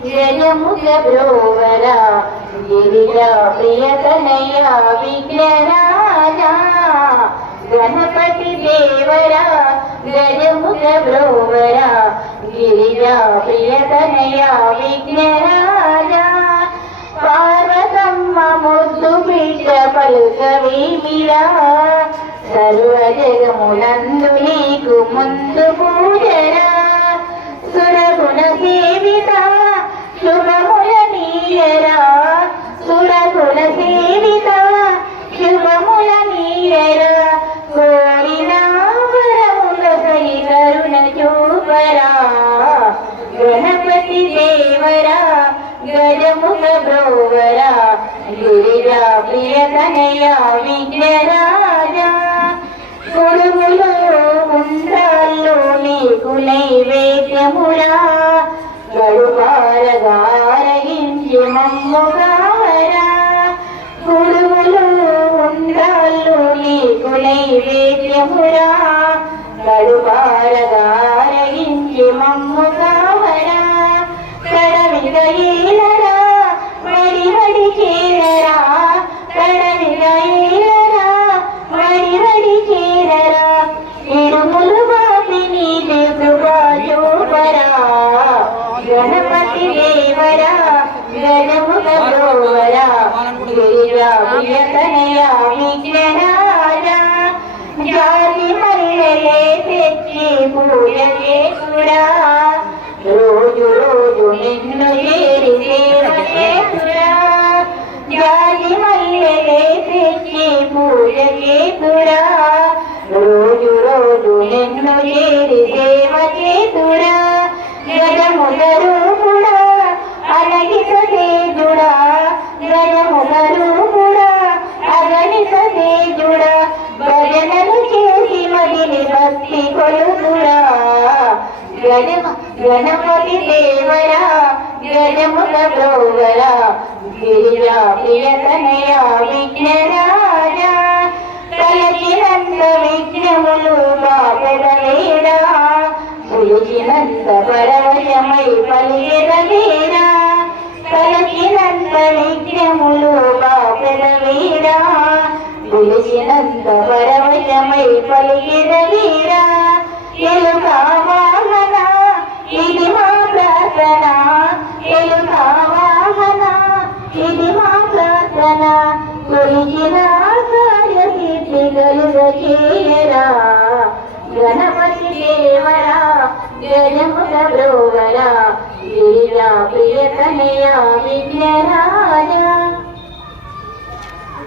జయముఖ బ్రోవర ప్రియతనయ విఘ్నరాజ గణపతి దేవర గజముఖ బ్రోవర గిరిజ ప్రియతనయ విఘ్నరాజా. పార్వతమ్మ ముద్దు బిడ్డ పలుకవేమిరా సర్వ జగమునందు నీకు ముందు శుభముల నీయరా సురగుణ సేవిత. శుభముల నీయరా కోరిన వరముల సై కరుణ చూపరా. గణపతి దేవరా గజముఖ బ్రోవరా గిరిజా ప్రియతనయ విఘ్నరాజా. కొడుములో ఉండాల్లో నీకు నైవేద్యమురా. గడుపారగారగించి మమ్ముగావరా కొడుములో ఉండాల్లో నీకు జాతి మల్లెలే తెచ్చి పూజ చేసురా రోజు రోజు నిన్ను చేరి సేవ చేసురా జాతి మల్లెలే తెచ్చి పూజ చేసురా రోజు రోజు నిన్ను చేరి సేవ చేసురా గజముఖ రూపుడా అలగిత తేజుడా గజముఖ గణమ గణపతి దేవరా గజముఖ బ్రోవరా గిరిజా ప్రియతనయ విఘ్నరాజా తలచినంత విఘ్నములు బాపెదలేరా పిలిచినంత పరవశమై పలికెదలేరా తలచినంత విఘ్నములు బాపెదలేరా పిలిచినంత పరవశమై పలికెదలేరా ఎలుక కొలిచిన కార్యసిద్ధి చేయరా గణపతి దేవరా గజముఖ బ్రోవరా? గిరిజా ప్రియతనయ